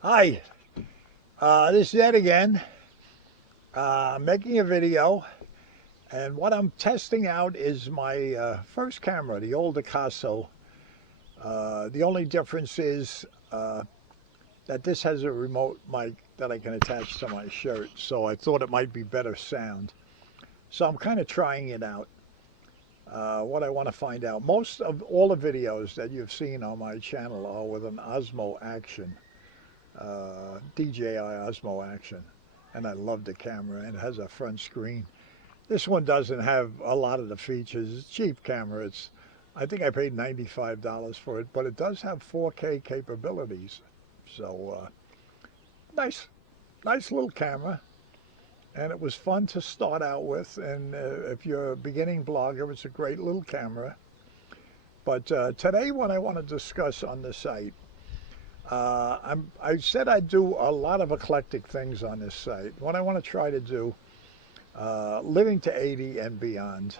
Hi, this is Ed again, making a video, and what I'm testing out is my first camera, the old Picasso. The only difference is that this has a remote mic that I can attach to my shirt, so I thought it might be better sound. So I'm kind of trying it out. What I want to find out, most of all the videos that you've seen on my channel are with an Osmo Action. DJI Osmo Action, and I love the camera, and it has a front screen. This one doesn't have a lot of the features. It's a cheap camera. I think I paid $95 for it, but it does have 4K capabilities. So nice, nice little camera, and it was fun to start out with. And if you're a beginning blogger, it's a great little camera. But today, what I want to discuss on the site, I said I'd do a lot of eclectic things on this site. What I want to try to do, living to 80 and beyond,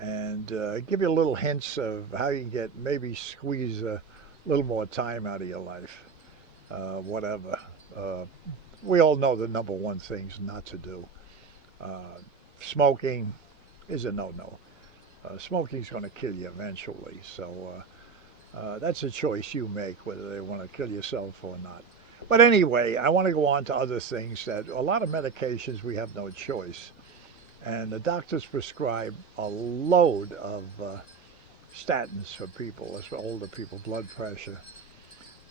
and give you a little hints of how you can maybe squeeze a little more time out of your life, whatever. Uh, we all know the number one things not to do. Uh, Smoking is a no-no. Smoking's going to kill you eventually, so that's a choice you make, whether they want to kill yourself or not. But anyway, I want to go on to other things that a lot of medications we have no choice. And the doctors prescribe a load of statins for people, as for older people, blood pressure.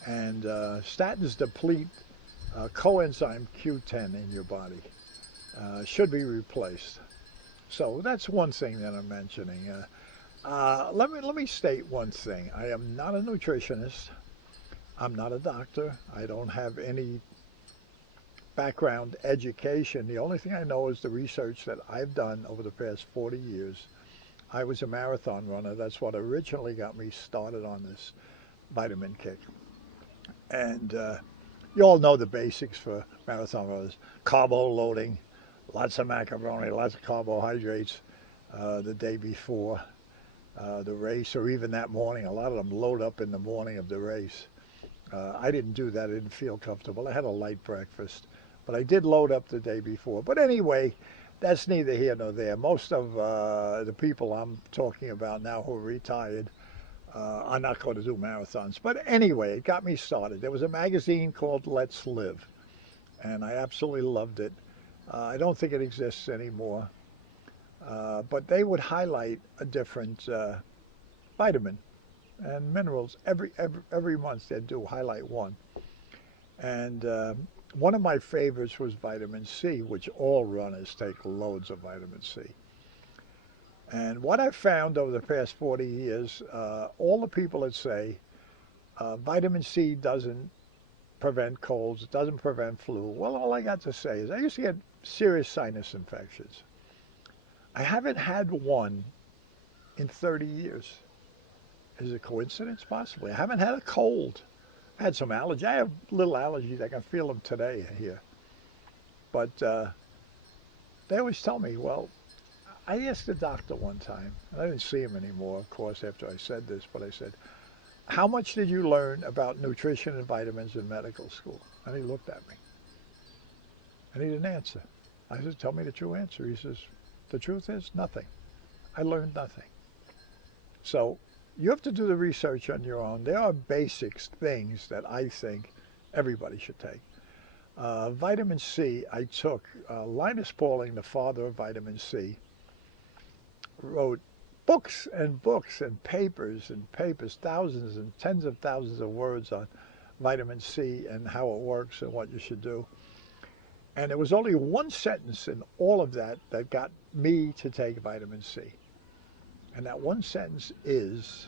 And statins deplete coenzyme Q10 in your body. Should be replaced. So that's one thing that I'm mentioning. Let me state one thing. I am not a nutritionist. I'm not a doctor. I don't have any background education. The only thing I know is the research that I've done over the past 40 years. I was a marathon runner. That's what originally got me started on this vitamin kick. And you all know the basics for marathon runners. Carbo loading, lots of macaroni, lots of carbohydrates the day before the race, or even that morning. A lot of them load up in the morning of the race. I didn't do that. I didn't feel comfortable. I had a light breakfast, but I did load up the day before. But anyway, that's neither here nor there. Most of the people I'm talking about now who are retired are not going to do marathons. But anyway, it got me started. There was a magazine called Let's Live, and I absolutely loved it. I don't think it exists anymore. But they would highlight a different vitamin and minerals every month. They'd do highlight one, and one of my favorites was vitamin C, which all runners take loads of vitamin C. And what I've found over the past 40 years, all the people that say vitamin C doesn't prevent colds, it doesn't prevent flu. Well, all I got to say is I used to get serious sinus infections. I haven't had one in 30 years. Is it a coincidence? Possibly. I haven't had a cold. I had some allergy. I have little allergies. I can feel them today here. But they always tell me, well, I asked the doctor one time, and I didn't see him anymore, of course, after I said this, but I said, how much did you learn about nutrition and vitamins in medical school? And he looked at me, and he didn't answer. I said, tell me the true answer. He says, the truth is nothing. I learned nothing. So you have to do the research on your own. There are basic things that I think everybody should take. Vitamin C, I took. Linus Pauling, the father of vitamin C, wrote books and books and papers, thousands and tens of thousands of words on vitamin C and how it works and what you should do. And there was only one sentence in all of that that got me to take vitamin C. And that one sentence is,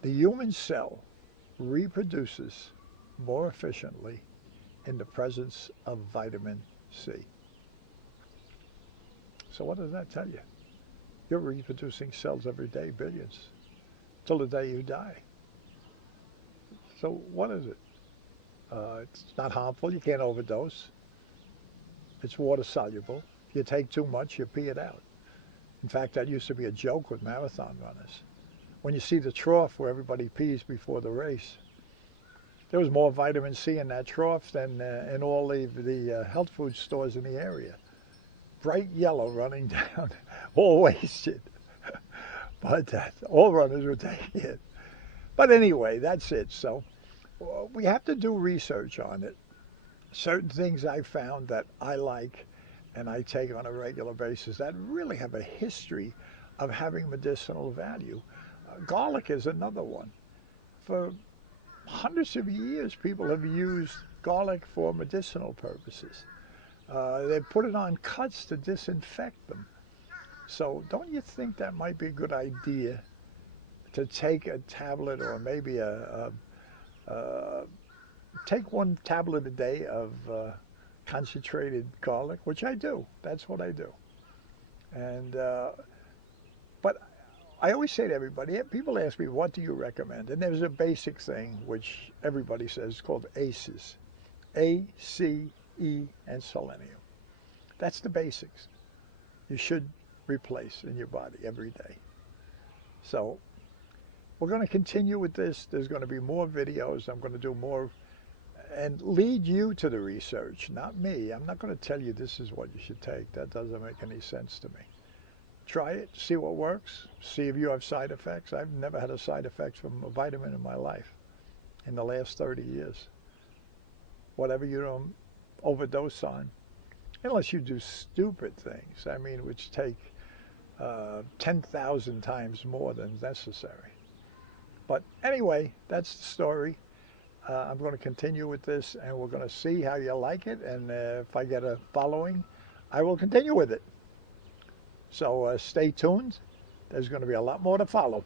the human cell reproduces more efficiently in the presence of vitamin C. So what does that tell you? You're reproducing cells every day, billions, till the day you die. So what is it? It's not harmful. You can't overdose. It's water soluble. If you take too much, you pee it out. In fact, that used to be a joke with marathon runners. When you see the trough where everybody pees before the race, There was more vitamin C in that trough than in all the health food stores in the area. Bright yellow running down, all wasted. But all runners were taking it. But anyway, that's it. So we have to do research on it. Certain things I found that I like and I take on a regular basis that really have a history of having medicinal value. Garlic is another one. For hundreds of years, people have used garlic for medicinal purposes. They put it on cuts to disinfect them. So don't you think that might be a good idea to take a tablet or maybe take one tablet a day of concentrated garlic, which I do. That's what I do. And but I always say to everybody, people ask me, what do you recommend? And there's a basic thing which everybody says called ACEs. A, C, E, and selenium. That's the basics you should replace in your body every day. So we're going to continue with this. There's going to be more videos. I'm going to do more and lead you to the research, not me. I'm not going to tell you this is what you should take. That doesn't make any sense to me. Try it, see what works, see if you have side effects. I've never had a side effect from a vitamin in my life in the last 30 years. Whatever you don't overdose on, unless you do stupid things, I mean, which take 10,000 times more than necessary. But anyway, that's the story. I'm going to continue with this, and we're going to see how you like it. And if I get a following, I will continue with it. So stay tuned. There's going to be a lot more to follow.